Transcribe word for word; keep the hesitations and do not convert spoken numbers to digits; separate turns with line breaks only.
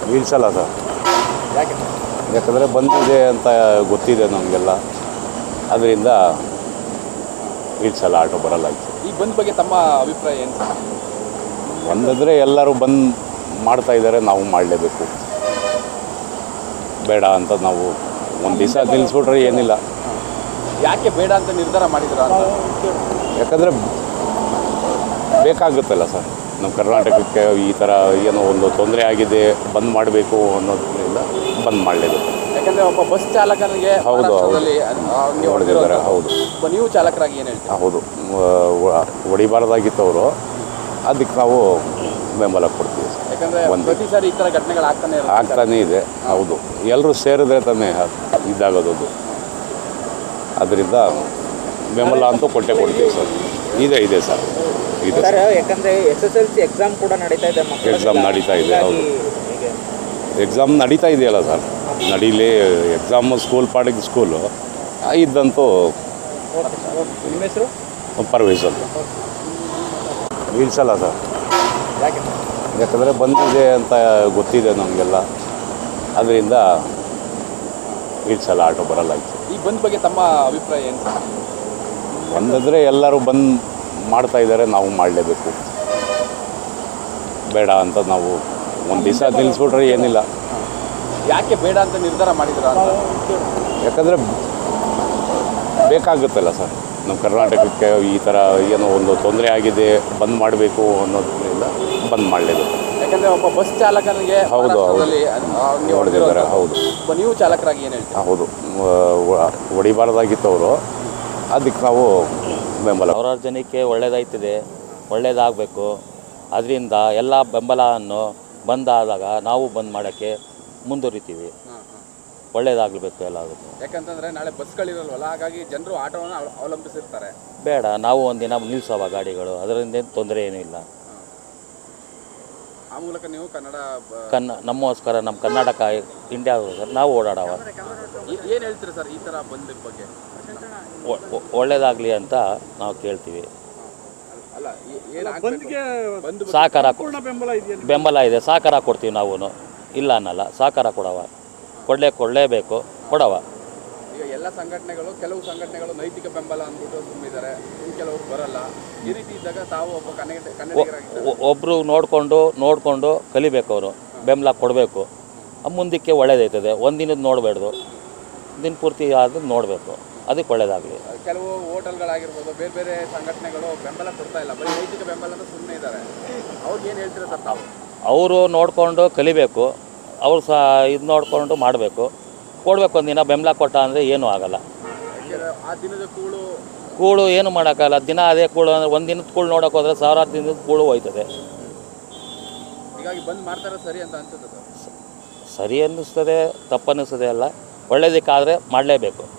ನಿಲ್ಲಿಸಲ್ಲ sir.
ಯಾಕೆ?
ಯಾಕಂದರೆ ಬಂದಿದೆ ಅಂತ ಗೊತ್ತಿದೆ ನಮಗೆಲ್ಲ, ಅದರಿಂದ ನಿಲ್ಲಿಸಲ್ಲ, ಆಟೋ ಬರಲ್ಲ.
ಈ ಬಂದ್ ಬಗ್ಗೆ ತಮ್ಮ ಅಭಿಪ್ರಾಯ ಏನು?
ಬಂದಿದ್ರೆ ಎಲ್ಲರೂ ಬಂದ್ ಮಾಡ್ತಾ ಇದ್ದಾರೆ, ನಾವು ಮಾಡಲೇಬೇಕು. ಬೇಡ ಅಂತ ನಾವು ಒಂದು ದಿವಸ ನಿಲ್ಲಿಸ್ಬಿಟ್ರೆ ಏನಿಲ್ಲ.
ಯಾಕೆ ಬೇಡ ಅಂತ ನಿರ್ಧಾರ ಮಾಡಿದ್ರ ಅಂತ?
ಯಾಕಂದರೆ ಬೇಕಾಗುತ್ತಲ್ಲ ಸರ್, ನಮ್ಮ ಕರ್ನಾಟಕಕ್ಕೆ ಈ ಥರ ಏನೋ ಒಂದು ತೊಂದರೆ ಆಗಿದೆ, ಬಂದ್ ಮಾಡಬೇಕು ಅನ್ನೋದ್ರಿಂದ ಬಂದ್ ಮಾಡಲೇಬೇಕು.
ಯಾಕಂದರೆ ಒಬ್ಬ ಬಸ್ ಚಾಲಕನಿಗೆ
ಹೌದು ಹೌದು
ನೀವು
ಹೊಡೆದಿದ್ದಾರೆ. ಹೌದು
ನೀವು ಚಾಲಕರಾಗಿ ಏನು ಹೇಳ್ತೀವಿ?
ಹೌದು, ಹೊಡಿಬಾರ್ದಾಗಿತ್ತು ಅವರು, ಅದಕ್ಕೆ ನಾವು ಬೆಂಬಲ ಕೊಡ್ತೀವಿ.
ಯಾಕಂದರೆ ಪ್ರತಿ ಸಾರಿ ಈ ಥರ ಘಟನೆಗಳು ಆಗ್ತಾನೆ
ಆಗ್ತಾನೇ ಇದೆ. ಹೌದು, ಎಲ್ಲರೂ ಸೇರಿದ್ರೆ ತಾನೇ ಇದಾಗೋದು. ಅದರಿಂದ ಬೆಂಬಲ ಅಂತೂ ಕೊಟ್ಟೆ ಕೊಡ್ತೀವಿ ಸರ್. ಇದೆ ಇದೆ ಸರ್, ಇದೆ
ಸರ್. ಯಾಕಂದರೆ S S L C exam ಕೂಡ ನಡೀತಾ ಇದೆ.
ಎಕ್ಸಾಮ್ ನಡೀತಾ ಇದೆ. ಹೌದು, ಎಕ್ಸಾಮ್ ನಡೀತಾ ಇದೆಯಲ್ಲ ಸರ್, ನಡೀಲಿ. ಎಕ್ಸಾಮ್ ಸ್ಕೂಲ್ ಪಾಡಿಗೆ ಸ್ಕೂಲು ಇದ್ದಂತೂ.
ನಿಮ್ಮ ಹೆಸರು?
ಪರ್ವೇಶ್ ಅಂತ. ನಿಲ್ಲಿಸಲ್ಲ ಸರ್.
ಯಾಕೆ?
ಯಾಕಂದರೆ ಬಂದಿದೆ ಅಂತ ಗೊತ್ತಿದೆ ನಮಗೆಲ್ಲ, ಅದರಿಂದ ನಿಲ್ಲಿಸಲ್ಲ, ಆಟೋ ಬರಲ್ಲ.
ಈ ಬಂದ್ ಬಗ್ಗೆ ತಮ್ಮ ಅಭಿಪ್ರಾಯ ಏನು?
ಬಂದಿದ್ರೆ ಎಲ್ಲರೂ ಬಂದ್ ಮಾಡ್ತಾ ಇದ್ದಾರೆ, ನಾವು ಮಾಡಲೇಬೇಕು. ಬೇಡ ಅಂತ ನಾವು ಒಂದು ದಿವಸ ನಿಲ್ಲಿಸ್ಬಿಟ್ರೆ ಏನಿಲ್ಲ.
ಯಾಕೆ ಬೇಡ ಅಂತ ನಿರ್ಧಾರ ಮಾಡಿದ್ರ ಅಂತ?
ಯಾಕಂದರೆ ಬೇಕಾಗುತ್ತಲ್ಲ ಸರ್, ನಮ್ಮ ಕರ್ನಾಟಕಕ್ಕೆ ಈ ಥರ ಏನೋ ಒಂದು ತೊಂದರೆ ಆಗಿದೆ, ಬಂದ್ ಮಾಡಬೇಕು ಅನ್ನೋದ್ರಿಂದ ಬಂದ್ ಮಾಡಲೇಬೇಕು.
ಯಾಕಂದರೆ ಒಬ್ಬ ಬಸ್ ಚಾಲಕನಿಗೆ
ಹೌದು ಹೌದು ಹೊಡೆದಿದ್ದಾರೆ. ಹೌದು,
ನೀವು ಚಾಲಕರಾಗಿ ಏನು ಹೇಳ್ತೀವಿ?
ಹೌದು, ಹೊಡಿಬಾರ್ದಾಗಿತ್ತು ಅವರು, ಅದಕ್ಕೆ ನಾವು ಬೆಂಬಲ.
ಸಾವಿರಾರು ಜನಕ್ಕೆ ಒಳ್ಳೆಯದಾಯ್ತದೆ, ಒಳ್ಳೆಯದಾಗಬೇಕು. ಅದರಿಂದ ಎಲ್ಲ ಬೆಂಬಲವನ್ನು ಬಂದಾದಾಗ ನಾವು ಬಂದ್ ಮಾಡೋಕ್ಕೆ ಮುಂದುವರಿತೀವಿ. ಒಳ್ಳೆಯದಾಗಬೇಕು ಎಲ್ಲದಕ್ಕೂ.
ಯಾಕಂತಂದರೆ ನಾಳೆ ಬಸ್ಗಳಿರಲ್ವಲ್ಲ, ಹಾಗಾಗಿ ಜನರು ಆಟೋವನ್ನು ಅವಲಂಬಿಸಿರ್ತಾರೆ.
ಬೇಡ, ನಾವು ಒಂದಿನ ನಿಲ್ಲಿಸೋವ ಗಾಡಿಗಳು, ಅದರಿಂದ ತೊಂದರೆ ಏನೂ ಇಲ್ಲ.
ಆ ಮೂಲಕ ನೀವು ಕನ್ನಡ
ಕನ್ನ ನಮ್ಮಗೋಸ್ಕರ ನಮ್ಮ ಕರ್ನಾಟಕ ಇಂಡಿಯಾಗೋಸ್ಕರ ನಾವು ಓಡಾಡವ.
ಏನು ಹೇಳ್ತೀರಿ ಸರ್ ಈ ಥರ ಬಂದ ಬಗ್ಗೆ?
ಒಳ್ಳೆಯದಾಗಲಿ ಅಂತ ನಾವು ಕೇಳ್ತೀವಿ.
ಅಲ್ಲ,
ಸಹಕಾರ ಬೆಂಬಲ ಇದೆ, ಸಹಕಾರ ಕೊಡ್ತೀವಿ ನಾವು, ಇಲ್ಲ ಅನ್ನಲ್ಲ, ಸಹಕಾರ ಕೊಡವ. ಕೊಡಲೇ ಕೊಡಲೇಬೇಕು, ಕೊಡವ.
ಈಗ ಎಲ್ಲ ಸಂಘಟನೆಗಳು, ಕೆಲವು ಸಂಘಟನೆಗಳು ನೈತಿಕ ಬೆಂಬಲ ಅಂದ್ಬಿಟ್ಟು ತುಂಬಿದ್ದಾರೆ, ಕೆಲವರು ಬರಲ್ಲ. ಈ ರೀತಿ ಇದ್ದಾಗ ತಾವು ಒಬ್ಬ ಕನ್ನಡ ಕನ್ನಡಿಗರಾಗಿದ್ದಾರೆ,
ಒಬ್ಬರು ನೋಡಿಕೊಂಡು ನೋಡಿಕೊಂಡು ಕಲಿಬೇಕು. ಅವರು ಬೆಂಬಲ ಕೊಡಬೇಕು, ಮುಂದಕ್ಕೆ ಒಳ್ಳೇದೈತದೆ. ಒಂದಿನದ ನೋಡಬೇಡ್ದು, ದಿನ ಪೂರ್ತಿ ಆದ್ರೂ ನೋಡಬೇಕು, ಅದಕ್ಕೆ ಒಳ್ಳೇದಾಗಲಿ.
ಕೆಲವು ಹೋಟೆಲ್ಗಳಾಗಿರ್ಬೋದು, ಬೇರೆ ಬೇರೆ ಸಂಘಟನೆಗಳು ಬೆಂಬಲ ಕೊಡ್ತಾ ಇಲ್ಲ, ಬರೀ ನೈತಿಕ ಬೆಂಬಲ ಅಂತ ಸುಮ್ಮನೆ ಇದ್ದಾರೆ. ಅವ್ರಿಗೆ ಏನು ಹೇಳ್ತೀರಾ ಸರ್ ತಾವು?
ಅವರು ನೋಡಿಕೊಂಡು ಕಲಿಬೇಕು, ಅವ್ರು ಸಹ ಇದು ನೋಡಿಕೊಂಡು ಮಾಡಬೇಕು, ಕೊಡಬೇಕು. ಒಂದಿನ ಬೆಂಬಲ ಕೊಟ್ಟ ಅಂದರೆ ಏನೂ ಆಗಲ್ಲ.
ಆ ದಿನದ ಕೂಳು
ಕೂಳು ಏನು ಮಾಡೋಕ್ಕಾಗಲ್ಲ. ದಿನ ಅದೇ ಕೂಳು ಅಂದರೆ ಒಂದು ದಿನದ ಕೂಳು ನೋಡೋಕೆ ಹೋದರೆ ಸಾವಿರಾರು ದಿನದ ಕೂಳು ಹೋಯ್ತದೆ.
ಹೀಗಾಗಿ ಬಂದ್ ಮಾಡ್ತಾರೆ ಸರಿ ಅಂತ ಅನ್ಸುತ್ತೆ ಸರ್?
ಸರಿ ಅನ್ನಿಸ್ತದೆ, ತಪ್ಪನ್ನಿಸ್ತದೆ ಅಲ್ಲ. ಒಳ್ಳೆಯದಕ್ಕಾದರೆ ಮಾಡಲೇಬೇಕು.